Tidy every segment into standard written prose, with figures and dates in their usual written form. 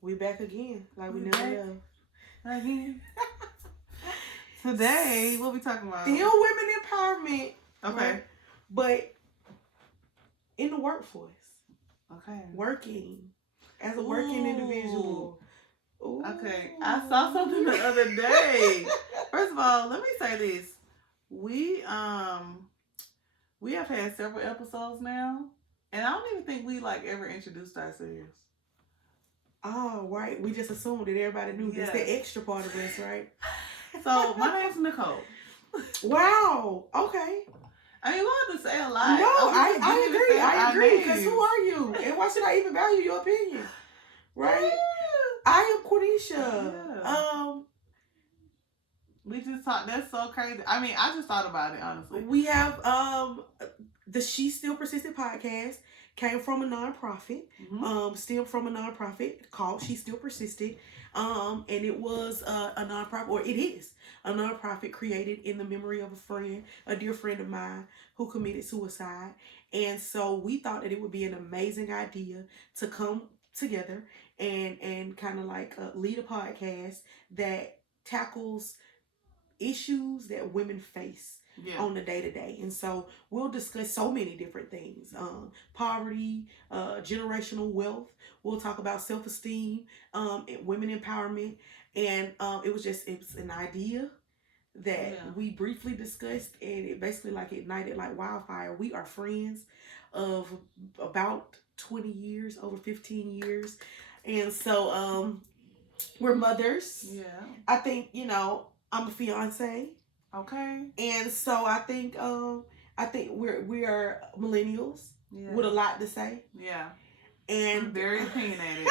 We back again, like we never left. Again. Today, what we talking about? Still women empowerment. Okay. Right? But in the workforce. Okay. Working. As a working individual. Ooh. Okay. I saw something the other day. First of all, let me say this. We have had several episodes now, and I don't even think we like ever introduced ourselves. Oh, right. We just assumed that everybody knew. Yes. That's the extra part of us, right? So my name's Nicole. Wow. Okay. I mean, we don't have to say a lot. No, I agree. I agree. Because who are you? And why should I even value your opinion? Right? Yeah. I am Quenisha. Yeah. We just talked. That's so crazy. I mean, I just thought about it, honestly. We have the She Still Persisted podcast. Came from a nonprofit, stemmed from a nonprofit called She Still Persisted. And it was a nonprofit, or it is a nonprofit created in the memory of a dear friend of mine who committed suicide. And so we thought that it would be an amazing idea to come together and kind of like lead a podcast that tackles issues that women face. Yeah. On the day-to-day. And so we'll discuss so many different things. Poverty, generational wealth. We'll talk about self-esteem, women empowerment. And it was an idea that we briefly discussed, and it basically like ignited like wildfire. We are friends of about 20 years, over 15 years. And so we're mothers. Yeah. I think, I'm a fiance. Okay. And so I think we are millennials with a lot to say. Yeah. And we're very opinionated.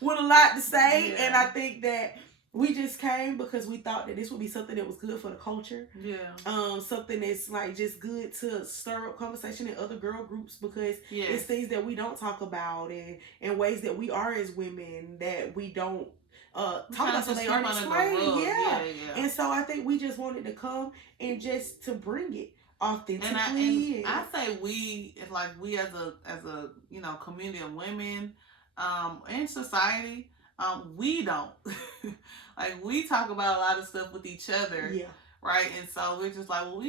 With a lot to say. Yeah. And I think that we just came because we thought that this would be something that was good for the culture. Yeah. Something that's like just good to stir up conversation in other girl groups, because it's things that we don't talk about, and ways that we are as women that we don't talk about, so they aren't explained. Yeah. And so I think we just wanted to come and just to bring it authentically. And I say we, like we as a community of women, in society, we don't like, we talk about a lot of stuff with each other. Yeah. Right, and so we're just like, well,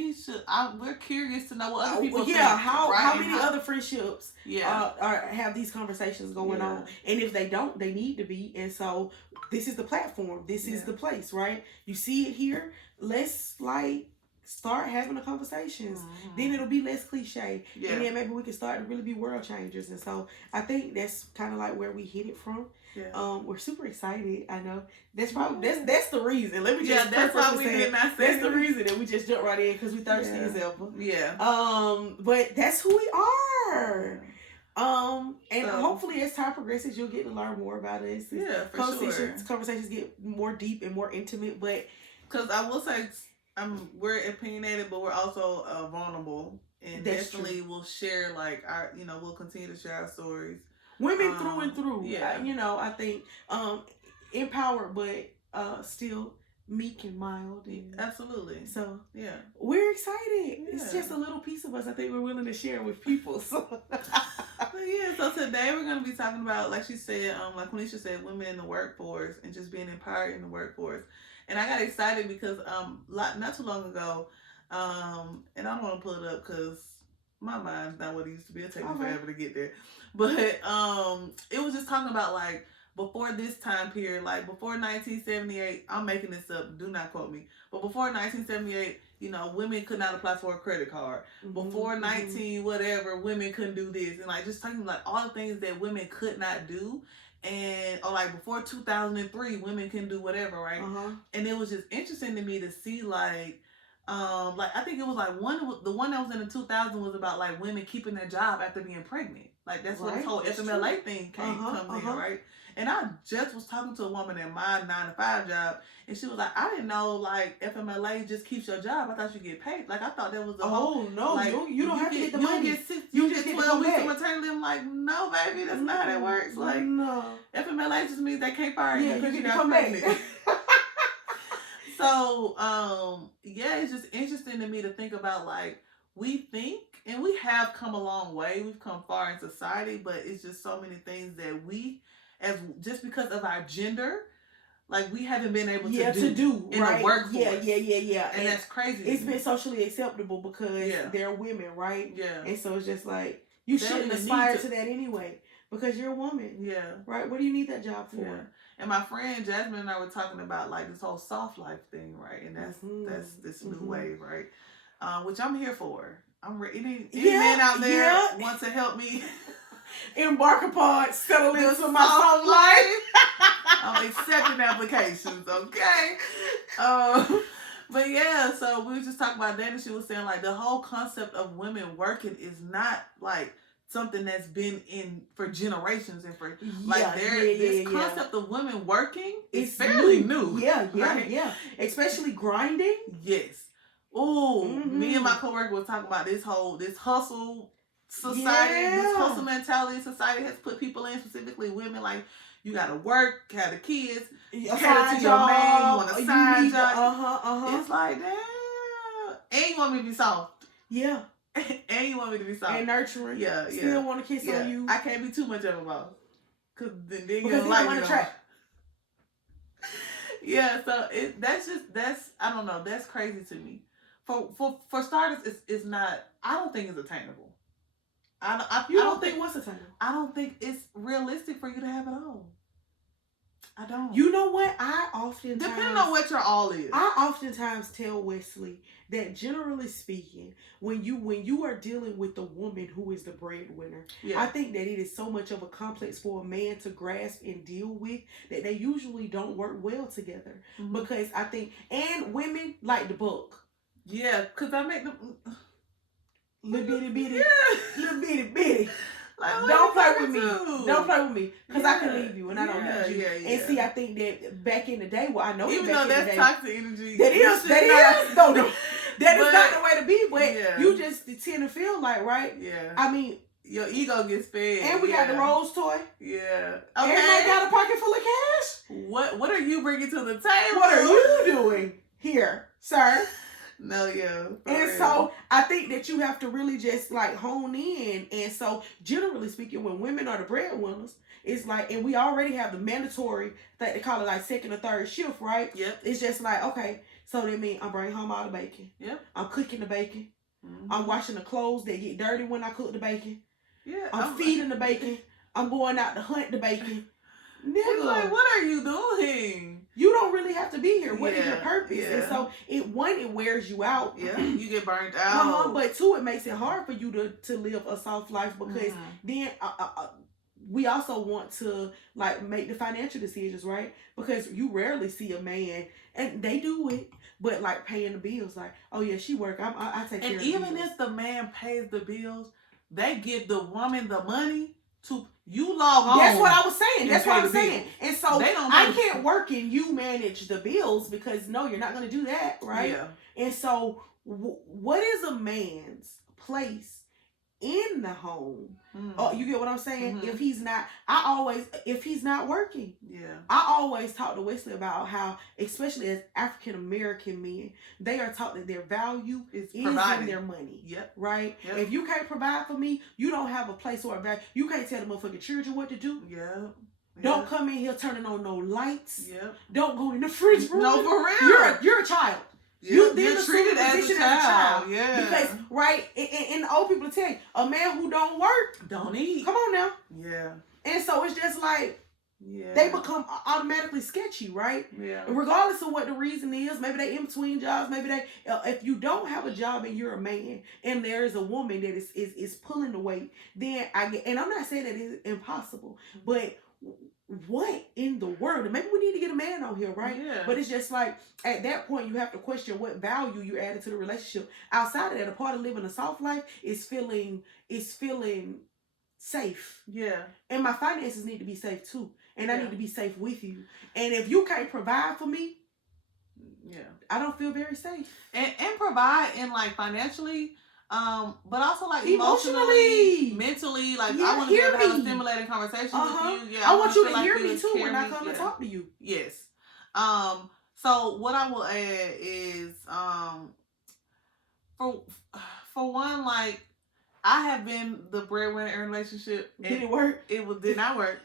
we're curious to know what other people think. Yeah, how many other friendships have these conversations going on, and if they don't, they need to be. And so this is the platform, this is the place, right? You see it here. Let's like start having the conversations. Then it'll be less cliche, and then maybe we can start to really be world changers. And so I think that's kind of like where we hit it from. Yeah. We're super excited. I know that's probably that's the reason. Let me just that's why we did not say that's the reason that we just jumped right in, because we thirsty as ever. Yeah. But that's who we are. And hopefully as time progresses, you'll get to learn more about us. Yeah, for sure. Conversations get more deep and more intimate. But because I will say, we're opinionated, but we're also vulnerable, and definitely we'll share like our, we'll continue to share our stories. Women through and through. Yeah. I think empowered, but still meek and mild. And absolutely. So we're excited. Yeah. It's just a little piece of us I think we're willing to share with people. So so today we're going to be talking about, like she said, like Quenisha said, women in the workforce and just being empowered in the workforce. And I got excited because not too long ago, and I don't want to pull it up because my mind's not what it used to be. It'll take me forever to get there. But it was just talking about like before this time period, like before 1978, I'm making this up, do not quote me, but before 1978, women could not apply for a credit card. Before 19 whatever, women couldn't do this, and like just talking like all the things that women could not do. And or like before 2003, women can do whatever, right? And it was just interesting to me to see like I think it was like the one that was in the 2000s was about like women keeping their job after being pregnant. Like that's what this whole FMLA thing comes in, right? And I just was talking to a woman in my 9-to-5 job, and she was like, I didn't know like FMLA just keeps your job. I thought you get paid. Like I thought that was the whole. Oh no, like, you don't have to get the money. You get 12 weeks of maternity. I'm like, no, baby, that's not how that works. Like no, FMLA just means they can't fire you because you got come pregnant. So it's just interesting to me to think about like we think, and we have come a long way. We've come far in society, but it's just so many things that we as just because of our gender, like we haven't been able to do in right? the workforce. Yeah. And that's crazy. It's been socially acceptable because they're women, right? Yeah. And so it's just like you shouldn't aspire to that anyway because you're a woman. Yeah. Right? What do you need that job for? Yeah. And my friend Jasmine and I were talking about like this whole soft life thing, right? And that's this new wave, right? Which I'm here for. I'm ready. Any men out there want to help me embark upon settle into my soft life? I'm accepting applications, okay? But yeah, so we were just talking about that, and she was saying like the whole concept of women working is not like something that's been in for generations, and for like this concept of women working is fairly new. Yeah. Especially grinding. Yes. Oh, me and my coworker was talking about this hustle society, this hustle mentality society has put people in, specifically women, like you gotta work, have the kids, cater to your man, you want a side job. It's like, damn. And you want me to be soft. Yeah. And you want me to be soft. And nurturing. Yeah. Still want to kiss on you. I can't be too much of a boss. Cause then you don't like me. Yeah, so that's I don't know, that's crazy to me. For starters, it's not, I don't think it's attainable. I don't think what's attainable? I don't think it's realistic for you to have it all. I don't. You know what? Depending on what your all is. I oftentimes tell Wesley that generally speaking, when you are dealing with the woman who is the breadwinner, I think that it is so much of a complex for a man to grasp and deal with that they usually don't work well together. Because I think, and women like the buck. Yeah, because I make them little bitty. Like, don't play with me. Don't play with me, because I can leave you and I don't need you. And see, I think that back in the day, well, I know even though that's toxic energy, that is that is not the way to be. But you just tend to feel like, right? Yeah. I mean, your ego gets fed. And we got the Rose toy. Yeah. Okay. Everybody got a pocket full of cash. What are you bringing to the table? What are you doing here, sir? No, yeah. And so I think that you have to really just like hone in. And so generally speaking, when women are the breadwinners, it's like, and we already have the mandatory, that they call it like second or third shift, right? Yep. It's just like, okay, so that means I'm bringing home all the bacon. Yep. I'm cooking the bacon. I'm washing the clothes that get dirty when I cook the bacon. Yeah. I'm feeding the bacon. I'm going out to hunt the bacon. Nigga, like, what are you doing? You don't really have to be here. What is your purpose? Yeah. And so it wears you out. Yeah, you get burnt out. But two, it makes it hard for you to live a soft life, because then we also want to like make the financial decisions, right? Because you rarely see a man, and they do it, but like paying the bills, like, oh yeah, she work, I take care of the bills. And even if the man pays the bills, they give the woman the money to you log on. That's what I was saying. That's what I'm saying. And so I can't work and you manage the bills, because no, you're not going to do that, right? Yeah. And so what is a man's place in the home? You get what I'm saying? If he's not, if he's not working. Yeah. I always talk to Wesley about how, especially as African American men, they are taught that their value is in their money. Yep. Right? Yep. If you can't provide for me, you don't have a place or a value. You can't tell the motherfucking children what to do. Yeah. Don't come in here turning on no lights. Yep. Don't go in the fridge room. No, for real. You're a child. Yeah, you're treated as a child. Yeah. Because, right, and the old people tell you, a man who don't work don't eat. Come on now. Yeah. And so it's just like, they become automatically sketchy, right? Yeah. And regardless of what the reason is, maybe they in between jobs, maybe they, if you don't have a job and you're a man and there is a woman that is pulling the weight, then and I'm not saying that it's impossible, but what in the world? And maybe we need to get a man on here, right? Yeah. But it's just like, at that point, you have to question what value you added to the relationship. Outside of that, a part of living a soft life is feeling safe. Yeah. And my finances need to be safe too. And I need to be safe with you. And if you can't provide for me, I don't feel very safe. And provide in like financially, but also like emotionally, mentally, like I want to be able to have a stimulating conversation with you. Yeah, I want you to hear me too when I come to talk to you. Yes. So what I will add is, for one, like I have been the breadwinner in a relationship. Did it work? Did not work.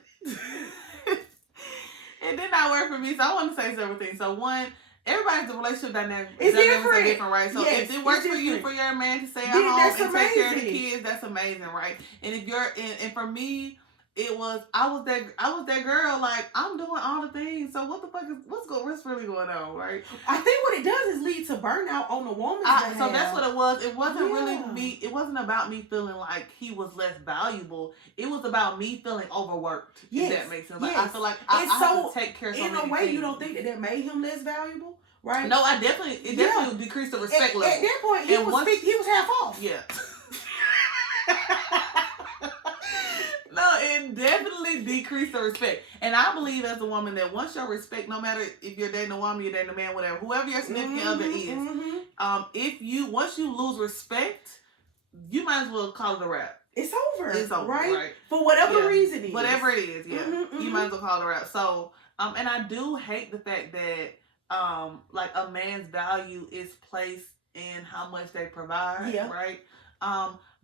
It did not work for me. So I want to say several things. So one, everybody's relationship dynamic It's are different, right? So yes, if it works for you, for your man to stay at home and take care of the kids, that's amazing, right? And if you're, and for me, it was I was that girl. Like, I'm doing all the things. So what the fuck is what's really going on, right? I think what it does is lead to burnout on the woman's behalf. So that's what it was. It wasn't really me. It wasn't about me feeling like he was less valuable. It was about me feeling overworked. Yes. If that makes sense. Like, I feel like I have to take care of in a way, you don't think that made him less valuable, right? No, it definitely decreased the respect level. At that point, he was half off. Yeah. No, it definitely decreased the respect. And I believe as a woman that once your respect, no matter if you're dating a woman, you're dating a man, whatever, whoever your significant other is, once you lose respect, you might as well call it a wrap. It's over. It's over, right? For whatever reason it is. Whatever it is, you might as well call it a wrap. So, and I do hate the fact that, like, a man's value is placed in how much they provide, right?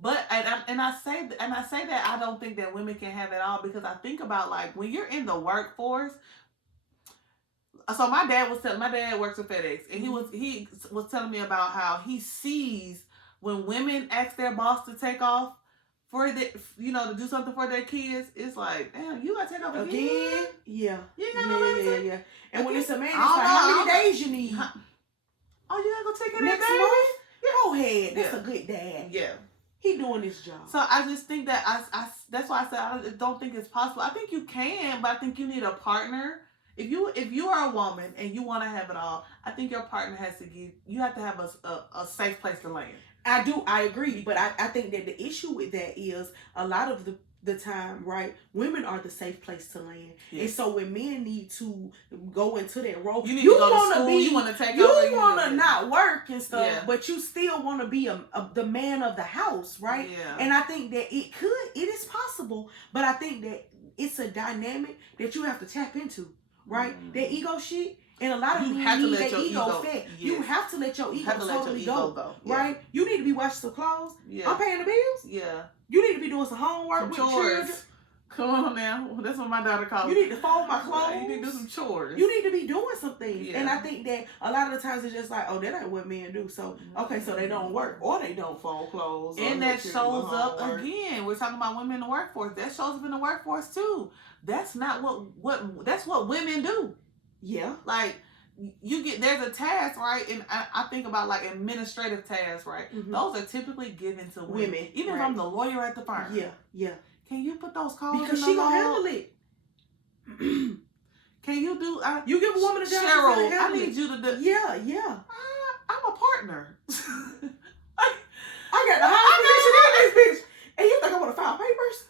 But I say that I don't think that women can have it all, because I think about, like, when you're in the workforce. So my dad works at FedEx, and he was telling me about how he sees when women ask their boss to take off for to do something for their kids. It's like, damn, you gotta take off again? Yeah. You ain't got no way to take. Yeah. And when it's a man, it's like, how many days you need? Oh, you gotta go take care of next that month? Go ahead. That's a good dad. Yeah. He doing his job. So I just think that that's why I said I don't think it's possible. I think you can, but I think you need a partner. If you are a woman and you want to have it all, I think your partner has to you have to have a safe place to land. I agree, but I think that the issue with that is a lot of the time, right? Women are the safe place to land. Yes. And so when men need to go into that role, you want to be, you want to take over, you want to not work and stuff, but you still want to be the man of the house, right? Yeah. And I think that it is possible, but I think that it's a dynamic that you have to tap into, right? That ego shit. And a lot of men need their ego fed. Yes. You have to let your ego totally go. Right? Yeah. You need to be washing some clothes. Yeah. I'm paying the bills. Yeah. You need to be doing some homework with children. Come on now. That's what my daughter calls it. You need to fold my clothes. You need to do some chores. You need to be doing some things. Yeah. And I think that a lot of the times it's just like, oh, that ain't what men do. So, okay, so they don't work or they don't fold clothes. And that shows up again. We're talking about women in the workforce. That shows up in the workforce too. That's not that's what women do. Yeah. Like, there's a task, right? And I think about, like, administrative tasks, right? Mm-hmm. Those are typically given to women. Even if I'm the lawyer at the firm. Yeah, yeah. Can you put those calls because she gonna handle it. Can you do... you give a woman a job, Cheryl, I need you to do... Yeah, yeah. I'm a partner. I got the highest position in this bitch. And you think I want to file papers?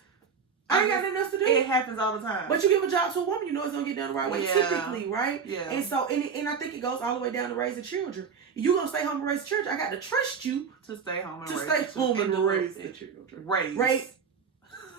I ain't got nothing else to do. It happens all the time. But you give a job to a woman, you know it's gonna get done the right way, typically, right? Yeah. And so, and I think it goes all the way down to raising children. You gonna stay home and raise the children? I got to trust you to stay home and raise the children. Raise.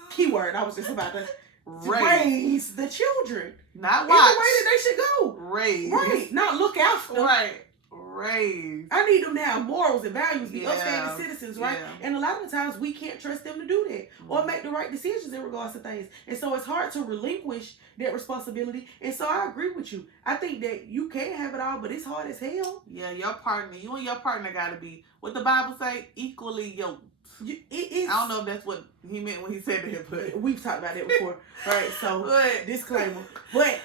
Keyword. I was just about to raise the children. Not watch. In the way that they should go. Raise. Right. Not look after them. Right. Raise. I need them to have morals and values, be upstanding citizens, right? Yeah. And a lot of the times we can't trust them to do that or make the right decisions in regards to things. And so it's hard to relinquish that responsibility. And so I agree with you. I think that you can have it all, but it's hard as hell. Yeah, you and your partner got to be, what the Bible say, equally yoked. I don't know if that's what he meant when he said that, but we've talked about that before, right? So disclaimer, But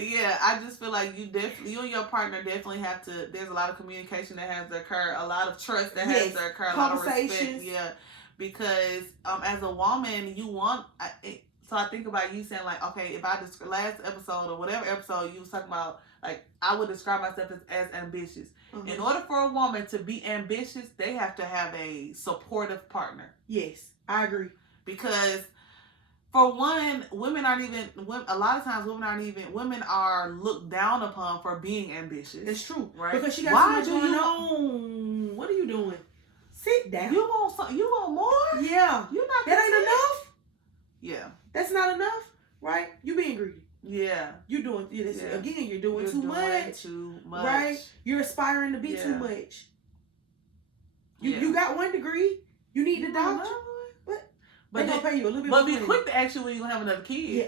yeah, I just feel like you and your partner definitely have to. There's a lot of communication that has to occur, a lot of trust that has to occur, a lot of respect. Yeah, because as a woman, you want. So I think about you saying, like, okay, if I just last episode or whatever episode you was talking about, like, I would describe myself as ambitious. Mm-hmm. In order for a woman to be ambitious, they have to have a supportive partner. Yes, I agree. Because for one, women aren't even. A lot of times, women are looked down upon for being ambitious. It's true, right? Because she got so much going on. What are you doing? Sit down. You want something? You want more? Yeah. You're not. That ain't enough. Yeah. That's not enough, right? You being greedy. Yeah. You doing again? You're doing too much. Right? You're aspiring to be too much. You got 1 degree. You need the doctor. But they gonna pay you a little bit. But be quick to ask you when you gonna have another kid. Yeah.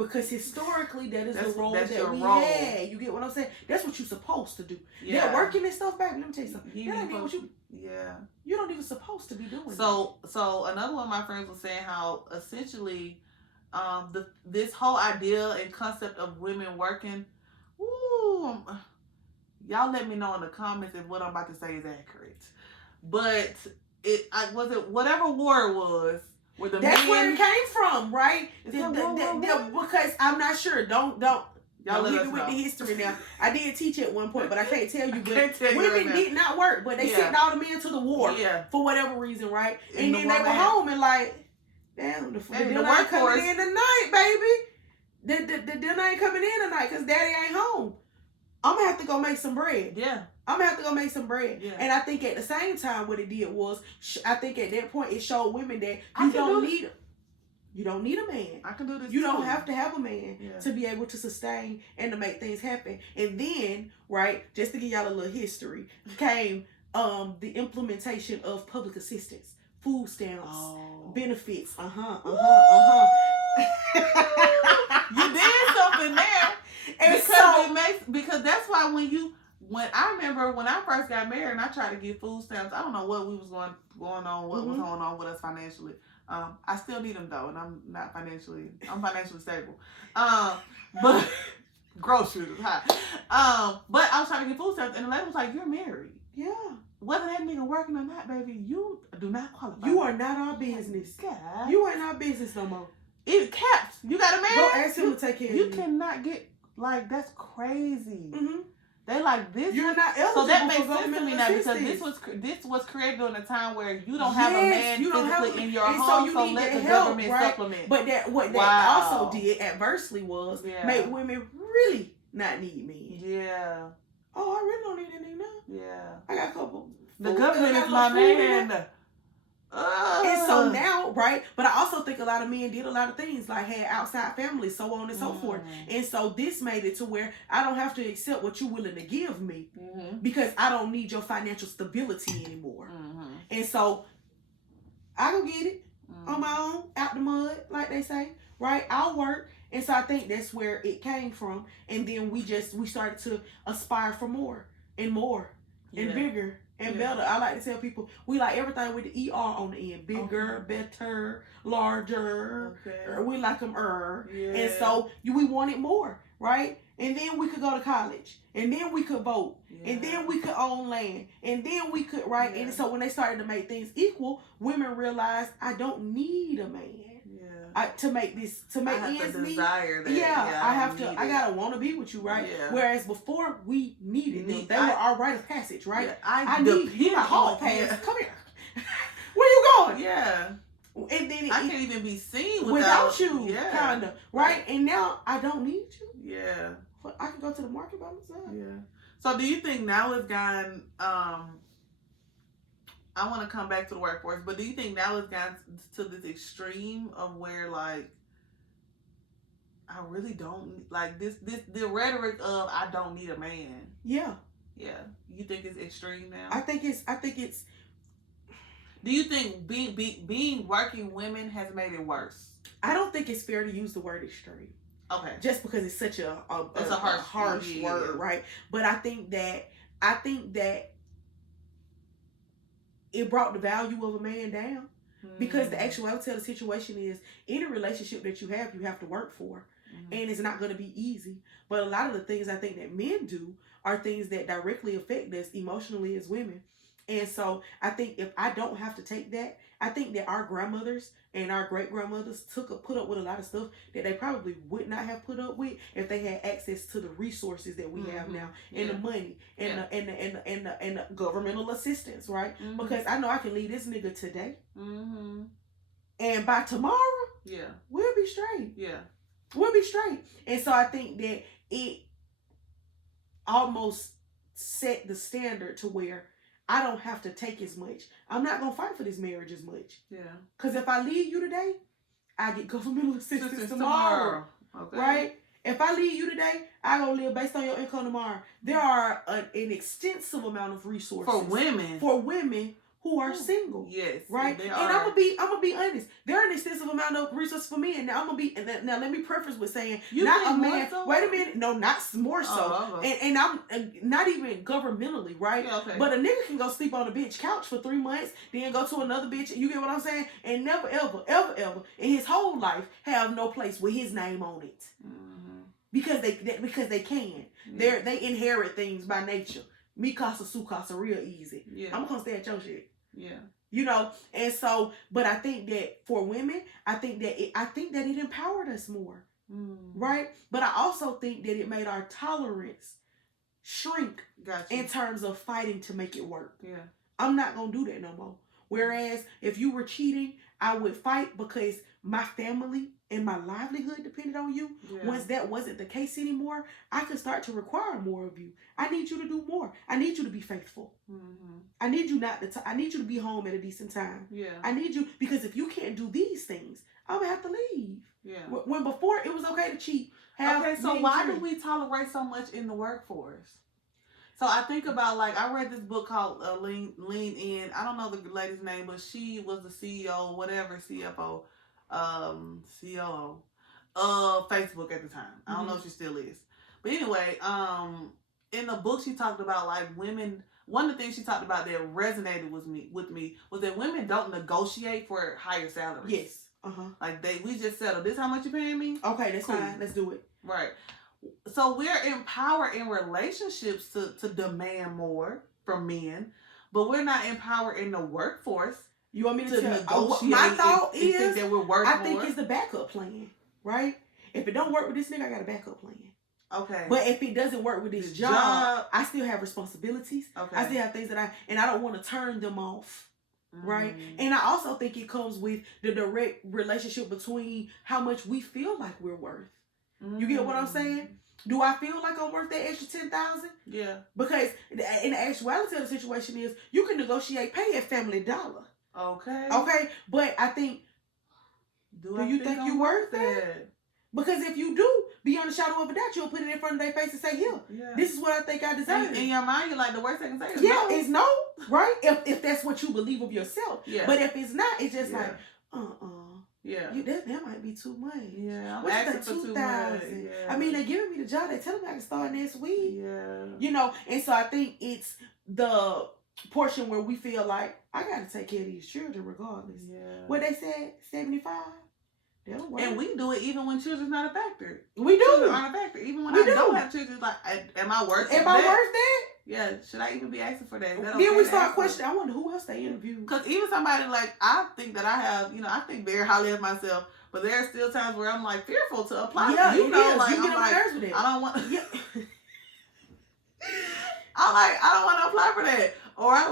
Because historically, that is the role that's that your we role. had. You get what I'm saying? That's what you're supposed to do. Yeah. That working and stuff, baby. Let me tell you something. That ain't even what you. Yeah. You don't even supposed to be doing. So another one of my friends was saying how essentially, this whole idea and concept of women working, y'all let me know in the comments if what I'm about to say is accurate. But was it whatever war it was. That's where it came from, right? Because I'm not sure. Don't y'all hit me with the history now. I did teach at one point, but I can't tell you. But women did not work, but they sent all the men to the war for whatever reason, right? And then they were home and like, damn, the dinner ain't coming in tonight, baby. The dinner ain't coming in tonight because daddy ain't home. I'm gonna have to go make some bread. Yeah. I'm gonna have to go make some bread. Yeah. And I think at the same time, what it did was, I think at that point, it showed women that you don't need a man. I can do this. You don't have to have a man to be able to sustain and to make things happen. And then, right, just to give y'all a little history, came the implementation of public assistance, food stamps, benefits. You did something there. And because that's why when I remember when I first got married and I tried to get food stamps, I don't know what we was going on, what was going on with us financially. I still need them though, and I'm financially stable. But groceries is high. But I was trying to get food stamps, and the lady was like, "You're married. Yeah. Whether that nigga working or not, baby, you do not qualify. You are not our business. God. You ain't our business no more. It caps. You got a man. Go ask him to take care of you. You cannot get that's crazy. Mm-hmm. They like this. You're not eligible. So that makes for sense to me now because this was created during a time where you don't have a man physically in your home, so let the government supplement. But that also did adversely was make women really not need men. Yeah. Oh, I really don't need anything now. Yeah. I got a couple. The government is my man. And so now, right? But I also think a lot of men did a lot of things, like had outside families, so on and so forth. And so this made it to where I don't have to accept what you're willing to give me because I don't need your financial stability anymore. And so I go get it on my own, out the mud, like they say, right? I'll work. And so I think that's where it came from. And then we started to aspire for more and bigger. And better. I like to tell people we like everything with the ER on the end. Bigger, better, larger. We like them And so we wanted more, right? And then we could go to college. And then we could vote. And then we could own land. And then we could, right? And so when they started to make things equal, women realized I don't need a man. To make ends meet. I gotta want to be with you, right? Whereas before we needed them. They were our rite of passage, right? I need you. My hall pass. Come here. Where you going? Yeah. And then I can't even be seen without you. Yeah. Kinda. Right? And now I don't need you. Yeah. But I can go to the market by myself. Yeah. So do you think now it's gone I want to come back to the workforce, but do you think now it's gotten to this extreme of where like I really don't like the rhetoric of I don't need a man? Yeah. Yeah. You think it's extreme now? I think it's. Do you think being working women has made it worse? I don't think it's fair to use the word extreme. Okay. Just because it's such a harsh word, right? But I think that it brought the value of a man down because the actuality of the situation is any relationship that you have to work for, and it's not going to be easy. But a lot of the things I think that men do are things that directly affect us emotionally as women. And so I think if I don't have to take that, I think that our grandmothers and our great grandmothers put up with a lot of stuff that they probably would not have put up with if they had access to the resources that we have now, and the money and the governmental assistance, right? Because I know I can leave this nigga today, and by tomorrow, we'll be straight. We'll be straight. And so I think that it almost set the standard to where I don't have to take as much. I'm not going to fight for this marriage as much. Yeah. Because if I leave you today, I get governmental assistance tomorrow. Okay. Right? If I leave you today, I going to live based on your income tomorrow. There are an extensive amount of resources. For women. who are single. Yes, right. They and are. I'm gonna be honest. There are an extensive amount of resources for men. Now I'm gonna be now. Let me preface with saying You not a think man. more so? Wait a minute. No, not more so. And I'm not even governmentally, right? Yeah, okay. But a nigga can go sleep on a bitch couch for 3 months, then go to another bitch. You get what I'm saying? And never ever in his whole life have no place with his name on it. Mm-hmm. Because they can. Yeah. They inherit things by nature. Me casa su casa real easy. Yeah. I'm gonna stay at your shit. Yeah. You know, and so, but I think that for women, I think that it empowered us more, right? But I also think that it made our tolerance shrink in terms of fighting to make it work. Yeah, I'm not gonna do that no more. Whereas if you were cheating, I would fight because my family and my livelihood depended on you. Yeah. Once that wasn't the case anymore, I could start to require more of you. I need you to do more. I need you to be faithful. Mm-hmm. I need you I need you to be home at a decent time. Yeah. I need you, because if you can't do these things, I'm gonna have to leave. Yeah. When before it was okay to cheat. Okay, so why do we tolerate so much in the workforce? So I think about, like, I read this book called Lean In. I don't know the lady's name, but she was the CEO, whatever, CFO, COO of Facebook at the time. I don't know if she still is. But anyway, in the book she talked about, like, women. One of the things she talked about that resonated with me was that women don't negotiate for higher salaries. Yes. Like, we just settle. This how much you paying me? Okay, that's fine. Let's do it. Right. So we're empowered in relationships to demand more from men, but we're not empowered in the workforce. You want me to tell negotiate? My thought is think that we're worth I more? think it's the backup plan, right? If it don't work with this nigga, I got a backup plan. Okay. But if it doesn't work with this job, I still have responsibilities. Okay. I still have things that I don't want to turn them off. Right. And I also think it comes with the direct relationship between how much we feel like we're worth. You get what I'm saying? Do I feel like I'm worth that extra 10,000? Yeah. Because in the actuality of the situation is you can negotiate pay at Family Dollar. Okay. Okay. But I think, do you think you're worth that? Because if you do, beyond a shadow of a doubt, you'll put it in front of their face and say, "Here, this is what I think I deserve." In your mind, you're like, the worst they can say is no. It's no, right? If that's what you believe of yourself. Yeah. But if it's not, it's just like, yeah. That might be too much. Yeah. I'm asking for 2,000. Yeah. I mean, they're giving me the job. They telling me I can start next week. Yeah. You know, and so I think it's the portion where we feel like I got to take care of these children regardless. Yeah. What they said, 75. And we do it even when children's not a factor. We do. Children aren't a factor. Even when I don't have children, it's like, am I worth that? Am I worth that? Yeah. Should I even be asking for that? Then we start questioning. I wonder who else they interviewed. Because even somebody like, I think that I have, I think very highly of myself, but there are still times where I'm like fearful to apply. Yeah, you know, is. like you get on my nerves with it. I don't want. Yeah. I don't want to apply for that, or I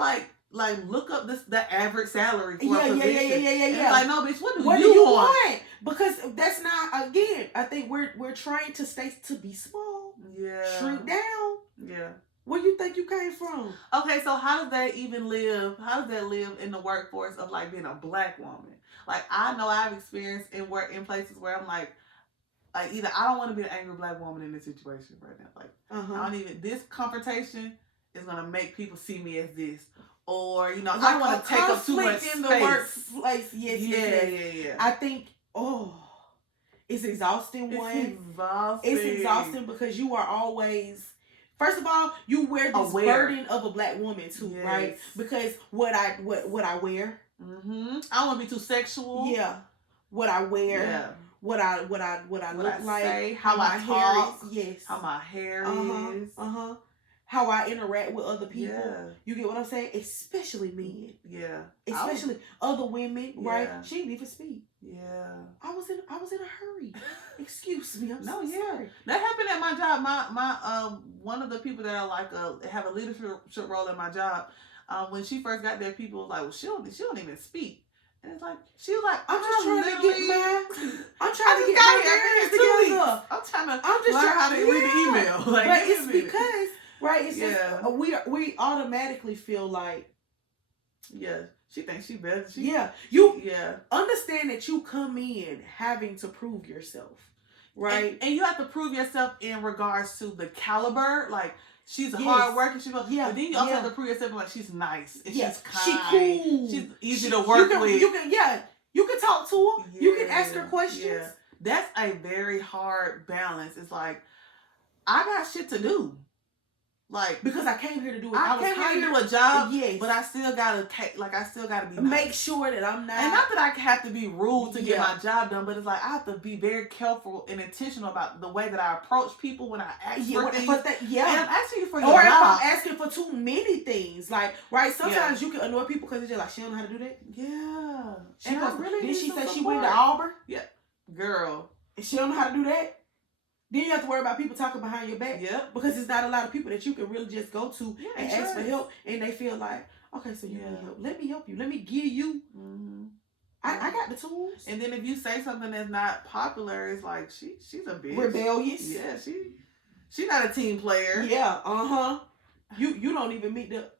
like look up the average salary for a position. Yeah. Like, no, bitch, what do you want? Because that's not, again, I think we're trained to be small. Yeah. Shrink down. Yeah. Where you think you came from? Okay, so how does that live in the workforce of, like, being a Black woman? Like, I know I've experienced in places where I'm like either I don't want to be an angry Black woman in this situation right now. Like, I don't even, this confrontation is gonna make people see me as this. Or, I don't want to take up too much space. In the workplace. Yes. I think, it's exhausting. It's exhausting because you are always, first of all, you wear this burden of a Black woman too, right? Because what I wear. Mm-hmm. I don't want to be too sexual. Yeah. What I wear. Yeah. What I look like. Say, how my hair is. Yes. How my hair is. How I interact with other people. Yeah. You get what I'm saying? Especially men. Yeah. Especially other women, right? She didn't even speak. Yeah. I was in a hurry. Excuse me. I'm so sorry. That happened at my job. My one of the people that are like have a leadership role at my job. When she first got there, people were like, "Well, she don't even speak." And it's like, she was like, I'm just trying to get my parents together. I'm trying to learn how to read the email. Like, but it's because, right? It's just we automatically feel like, she thinks she better. You understand that you come in having to prove yourself, right? And you have to prove yourself in regards to the caliber, like. she's Yes. hard working. But then you also Yeah. have to prove yourself like she's nice and Yeah. she's kind. She cool. She's easy to work with. You can talk to her. Yeah. You can ask her questions. Yeah. That's a very hard balance. It's like, I got shit to do. Like, because I came here to do it. I came here to do a job, yes. but I still gotta be nice. Make sure that I'm not. And not that I have to be rude to get my job done, but it's like I have to be very careful and intentional about the way that I approach people when I ask for things. And I'm asking you for your job. Or if job. I'm asking for too many things, like sometimes you can annoy people because it's just like she don't know how to do that. Yeah. And I really did she say she went to Auburn? Yeah, girl. And she don't know how to do that. Then you have to worry about people talking behind your back. Yep. Because it's not a lot of people that you can really just go to and ask for help. And they feel like, okay, so you need help. Let me help you. Let me give you. Mm-hmm. I got the tools. And then if you say something that's not popular, it's like, she's a bitch. Rebellious. Yeah, she's not a team player. Yeah, uh-huh. You don't even meet the...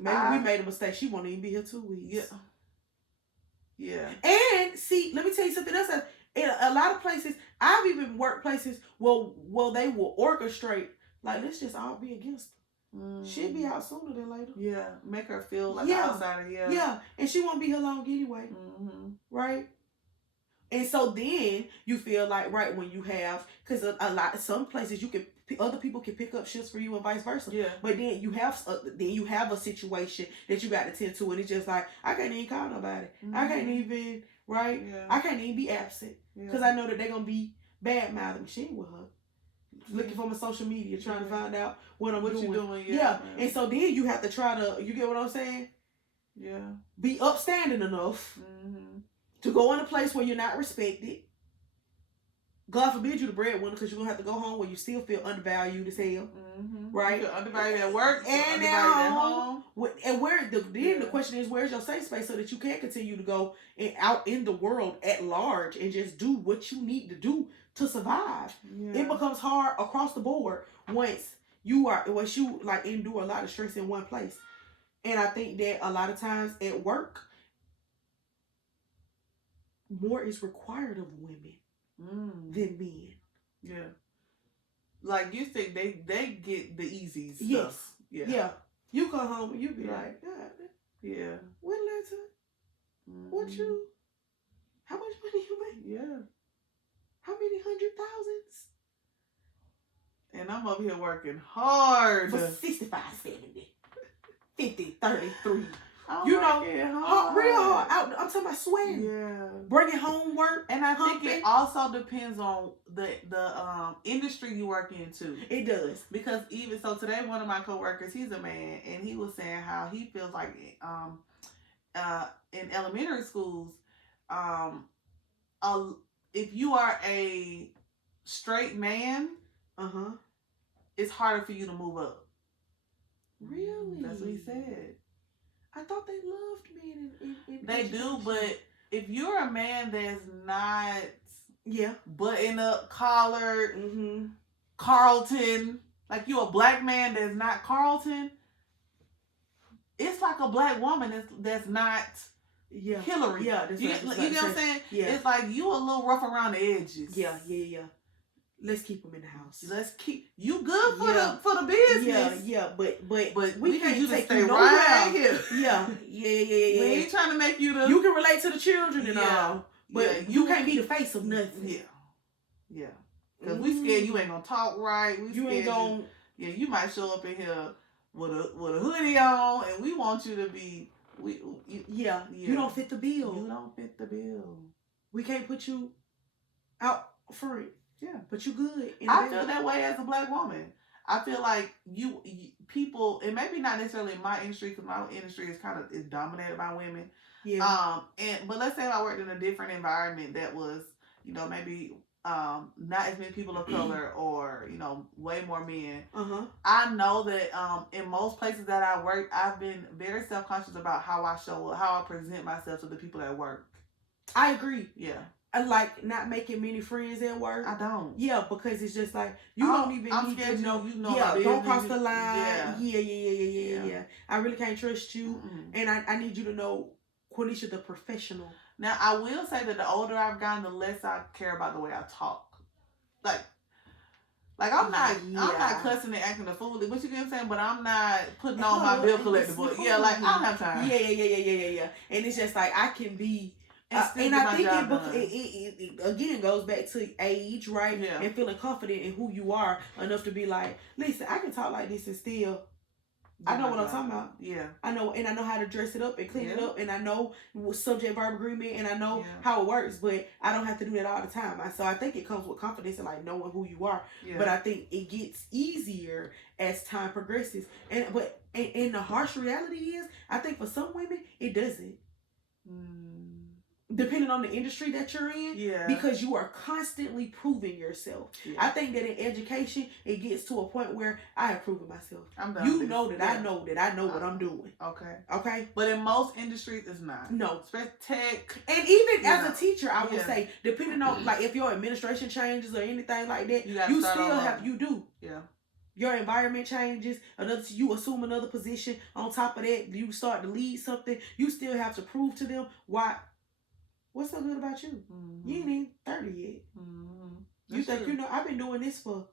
Maybe we made a mistake. She won't even be here 2 weeks. Yeah. And, see, let me tell you something else. In a lot of places, I've even worked places where they will orchestrate, like, let's just all be against her. She'll be out sooner than later. Yeah, make her feel like an outsider. Yeah, and she won't be here long anyway. Right? And so then you feel like, right, when you have, because some places other people can pick up shifts for you and vice versa. Yeah. But then you have a situation that you got to tend to, and it's just like, I can't even call nobody. I can't even, right? Yeah. I can't even be absent because I know that they're gonna be bad mouthing me. She ain't with her. Looking for my social media, trying to find out what you're doing. Yeah. And so then you have to try to, you get what I'm saying? Yeah. Be upstanding enough to go in a place where you're not respected. God forbid you the breadwinner, because you're going to have to go home where you still feel undervalued as hell. Right? You feel undervalued at work and at home. And the question is, where's your safe space so that you can continue to go out in the world at large and just do what you need to do to survive. Yeah. It becomes hard across the board once you like endure a lot of stress in one place. And I think that a lot of times at work, more is required of women than men. Yeah. Like you think they get the easy stuff. Yes. Yeah. Yeah. You come home and you be like, God, yeah. When last time? What you? How much money you make? Yeah. How many 100,000s? And I'm over here working hard. For 65, 70, 50, 33. I'm real hard. I'm talking about sweating. Yeah. Bringing home work. And I think it also depends on the industry you work in too. It does. Because even so today, one of my coworkers, he's a man, and he was saying how he feels like in elementary schools, if you are a straight man, it's harder for you to move up. Really? That's what he said. I thought they loved men in they education. do, but if you're a man that's not button up, collared, Carlton, like you're a black man that's not Carlton, it's like a black woman that's not Hillary. Yeah, that's you know what I'm saying? Yeah. It's like you a little rough around the edges. Yeah. Let's keep them in the house. Let's keep you good for the business. Yeah, but we can't need you to take stay you right here. Yeah. We ain't trying to make you the. You can relate to the children and all, but you can't be the face of nothing. Yeah. Because we scared you ain't gonna talk right. You ain't gonna. You might show up in here with a hoodie on, and we want you to be. You don't fit the bill. You don't fit the bill. We can't put you out front. Yeah, but you good. I feel that way as a black woman. I feel like you people, and maybe not necessarily in my industry, because my industry is dominated by women. Yeah. But let's say if I worked in a different environment that was, maybe not as many people of color, or way more men. I know that in most places that I work, I've been very self-conscious about how I show up, how I present myself to the people at work. I agree. Yeah. I like not making many friends at work. I don't. Yeah, because it's just like you don't even need to know. Don't cross the line. Yeah. I really can't trust you, and I need you to know, Quenisha, the professional. Now I will say that the older I've gotten, the less I care about the way I talk. Like Like I'm not cussing and acting a fool. What you get what I'm saying? But I'm not putting on my bill collector book. Yeah, like I don't have time. Yeah. And it's just like I can be. And I think it again goes back to age, right? Yeah. And feeling confident in who you are enough to be like, listen, I can talk like this and still. I know what I'm talking about. Yeah. I know how to dress it up and clean it up, and I know subject verb agreement, and I know how it works, but I don't have to do that all the time. So I think it comes with confidence and like knowing who you are. Yeah. But I think it gets easier as time progresses. And the harsh reality is, I think for some women it doesn't. Depending on the industry that you're in, because you are constantly proving yourself. Yeah. I think that in education, it gets to a point where I have proven myself. I'm done. You know that I know what I'm doing. Okay. But in most industries, it's not. No. Especially tech. And even as a teacher, I would say, depending on like if your administration changes or anything like that, you still have Yeah. Your environment changes. You assume another position. On top of that, you start to lead something. You still have to prove to them why. What's so good about you? You ain't even 30 yet. You think true. I've been doing this for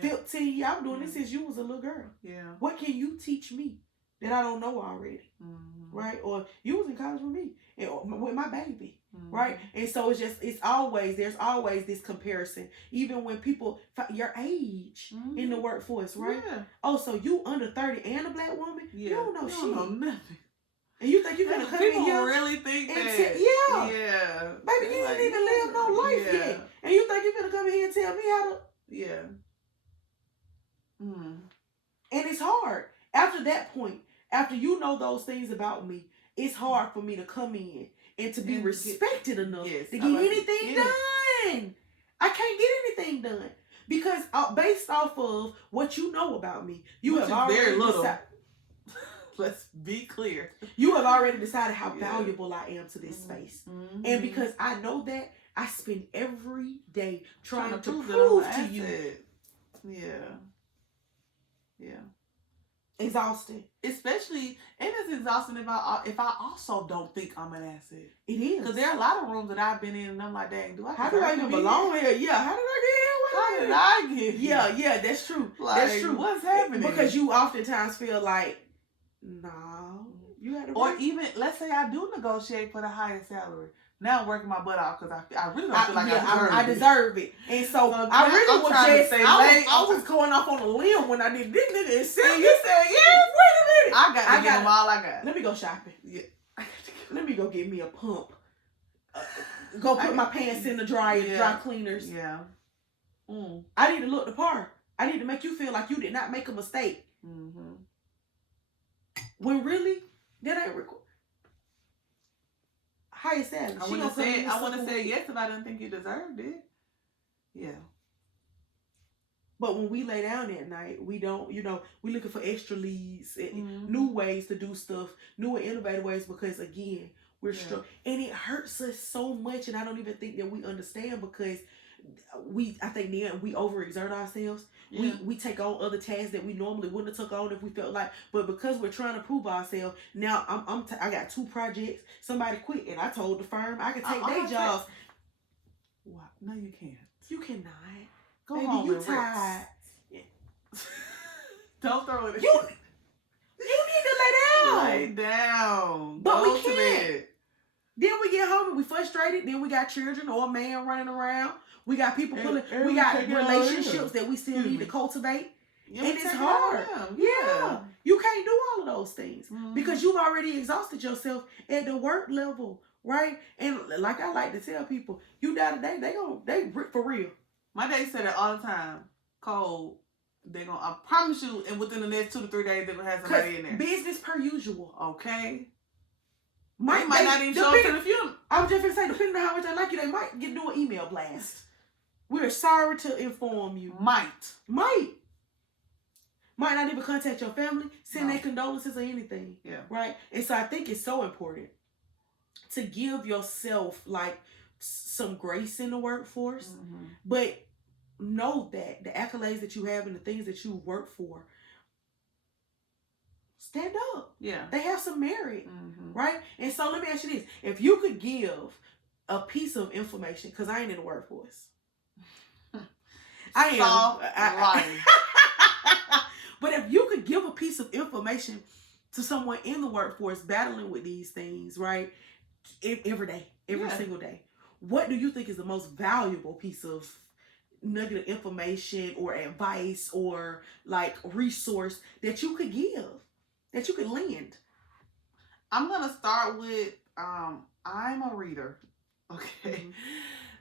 15 years. I've been doing this since you was a little girl. Yeah. What can you teach me that I don't know already? Right? Or you was in college with me and with my baby. Right? And so there's always this comparison. Even when people, your age in the workforce, right? Yeah. Oh, so you under 30 and a black woman? Yeah. You don't know shit. Know nothing. And you think you're gonna come in here? People really think that. Yeah. Baby, you didn't even live no life yet. And you think you're gonna come in here and tell me how to? Yeah. And it's hard. After that point, after you know those things about me, it's hard for me to come in and to be respected enough to get anything done. I can't get anything done. Because based off of what you know about me, you have already very little. Let's be clear. You have already decided how valuable I am to this space. And because I know that, I spend every day trying to prove to you. Yeah. Exhausting. Especially, and it's exhausting if I also don't think I'm an asset. It is. Because there are a lot of rooms that I've been in and I'm like, dang, how do I even belong here? Yeah, how did I get here? Yeah, that's true. That's true. What's happening? Because you oftentimes feel like, no, you had to or even, let's say I do negotiate for the highest salary. Now I'm working my butt off because I really don't feel like I deserve it. And so I really was just, I was going off on a limb when I did this nigga and said, you said, wait a minute. I got to give them all I got. Let me go shopping. Yeah. Let me go get me a pump. Go put my pants in the dryer, dry cleaners. Yeah. I need to look the part. I need to make you feel like you did not make a mistake. When really, that ain't record. Highest salary. I want to say yes if I didn't think you deserved it. Yeah. But when we lay down at night, we don't, we looking for extra leads, and new ways to do stuff, new and innovative ways, because again, we're struck. And it hurts us so much, and I don't even think that we understand, because I think we overexert ourselves. Yeah. We take on other tasks that we normally wouldn't have took on if we felt like, but because we're trying to prove ourselves, now I got 2 projects. Somebody quit, and I told the firm I could take their jobs. Wow. No, you can't. You cannot. Go Baby, home. You tired. Yeah. Don't throw it. You need to lay down. Lay down. But we can't. Then we get home and we frustrated. Then we got children or a man running around. We got people pulling. We got relationships that we still need to cultivate. Yeah, and it's hard. Yeah. You can't do all of those things because you've already exhausted yourself at the work level, right? And like I like to tell people, you die today, they rip for real. My dad said it all the time. Cole, I promise you, and within the next 2 to 3 days, they're gonna have somebody in there. Business per usual. Okay. They might not even show up to the funeral. I was just gonna say, depending on how much they like you, they might do an email blast. We're sorry to inform you. Might not even contact your family, send their condolences or anything. Yeah. Right? And so I think it's so important to give yourself like some grace in the workforce, but know that the accolades that you have and the things that you work for, stand up. Yeah. They have some merit. Right? And so let me ask you this. If you could give a piece of information, because I ain't in the workforce. I am. Soft life. But if you could give a piece of information to someone in the workforce battling with these things, right? Every day, every single day, what do you think is the most valuable piece of nugget of information or advice or like resource that you could give, that you could lend? I'm gonna start with I'm a reader. Okay. Mm-hmm.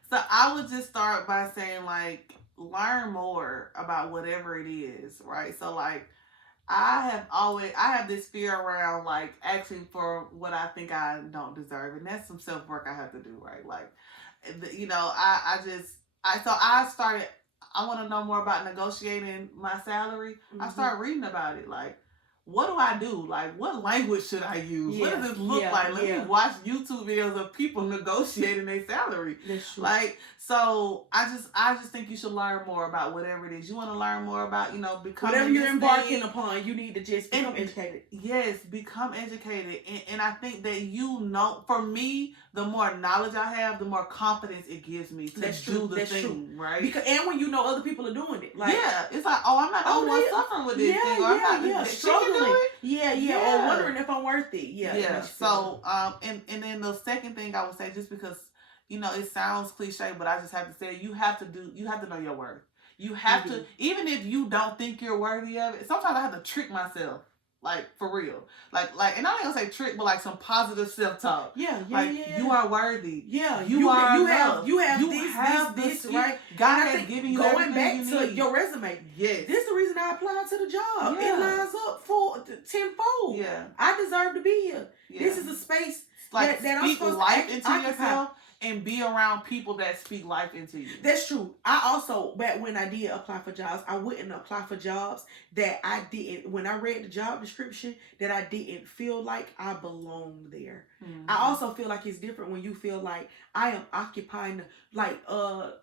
So I would just start by saying, like, learn more about whatever it is, right? So, like, I have this fear around, like, asking for what I think I don't deserve, and that's some self work I have to do, right? Like, you know, I started. I want to know more about negotiating my salary. Mm-hmm. I started reading about it, like, what do I do? Like, what language should I use? What does this look like? Let me watch YouTube videos of people negotiating their salary. That's true. Like, so I just think you should learn more about whatever it is you want to learn more about. You know, becoming whatever you're embarking upon. You need to just become educated. Yes, become educated, and I think that, you know, for me, the more knowledge I have, the more confidence it gives me to do the thing, right? Because, and when you know other people are doing it, like, it's like, oh, I'm not the only one suffering with this thing, or I'm not struggling. Or wondering if I'm worth it. So, and then the second thing I would say, just because, you know, it sounds cliche, but I just have to say, you have to know your worth. You have to, even if you don't think you're worthy of it. Sometimes I have to trick myself, like, for real, like, and I ain't gonna say trick, but like some positive self-talk. You are worthy. You have this, right? God has given you going back to your resume. Yes, this is the reason I applied to the job. It lines up for tenfold. I deserve to be here. This is a space like that I'm supposed life to into occupy. Yourself. And be around people that speak life into you. That's true. I also, back when I did apply for jobs, I wouldn't apply for jobs that I didn't, when I read the job description, that I didn't feel like I belonged there. Mm-hmm. I also feel like it's different when you feel like I am occupying, like, girl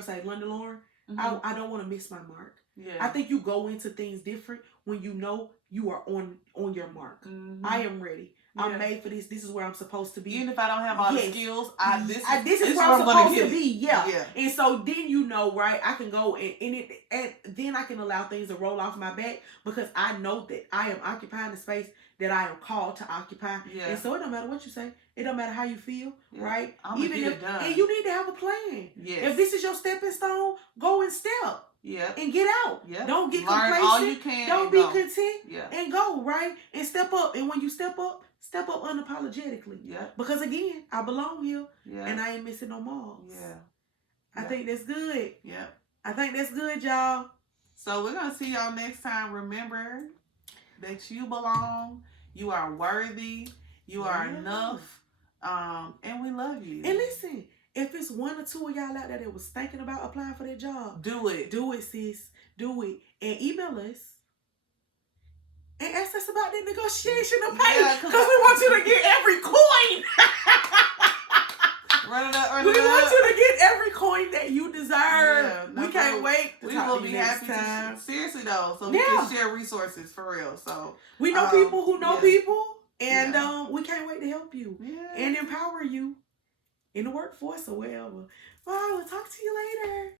say, London Lauren, mm-hmm. I don't want to miss my mark. I think you go into things different when you know you are on your mark. Mm-hmm. I am ready. I'm made for this. This is where I'm supposed to be. Even if I don't have all the skills, this is where I'm supposed to be. Yeah. And so then, you know, right, I can go and then I can allow things to roll off my back, because I know that I am occupying the space that I am called to occupy. And so it don't matter what you say. It don't matter how you feel, right? And you need to have a plan. If this is your stepping stone, go and step. And get out. Don't get complacent. All you can. Don't be content. And go, right? And step up. And when you step up unapologetically. Because again, I belong here. And I ain't missing no marks. I think that's good. I think that's good, y'all. So we're gonna see y'all next time. Remember that you belong. You are worthy. You are enough. And we love you. And listen, if it's one or two of y'all out there that was thinking about applying for that job, do it. Do it, sis. Do it. And email us. And ask us about the negotiation of pay. Because we want you to get every coin. Run it up. We want you to get every coin that you deserve. We can't wait to we talk will to be you happy next time. Seriously, though. So we can share resources for real. So we know people who know people. And we can't wait to help you and empower you in the workforce or wherever. Bye. We'll talk to you later.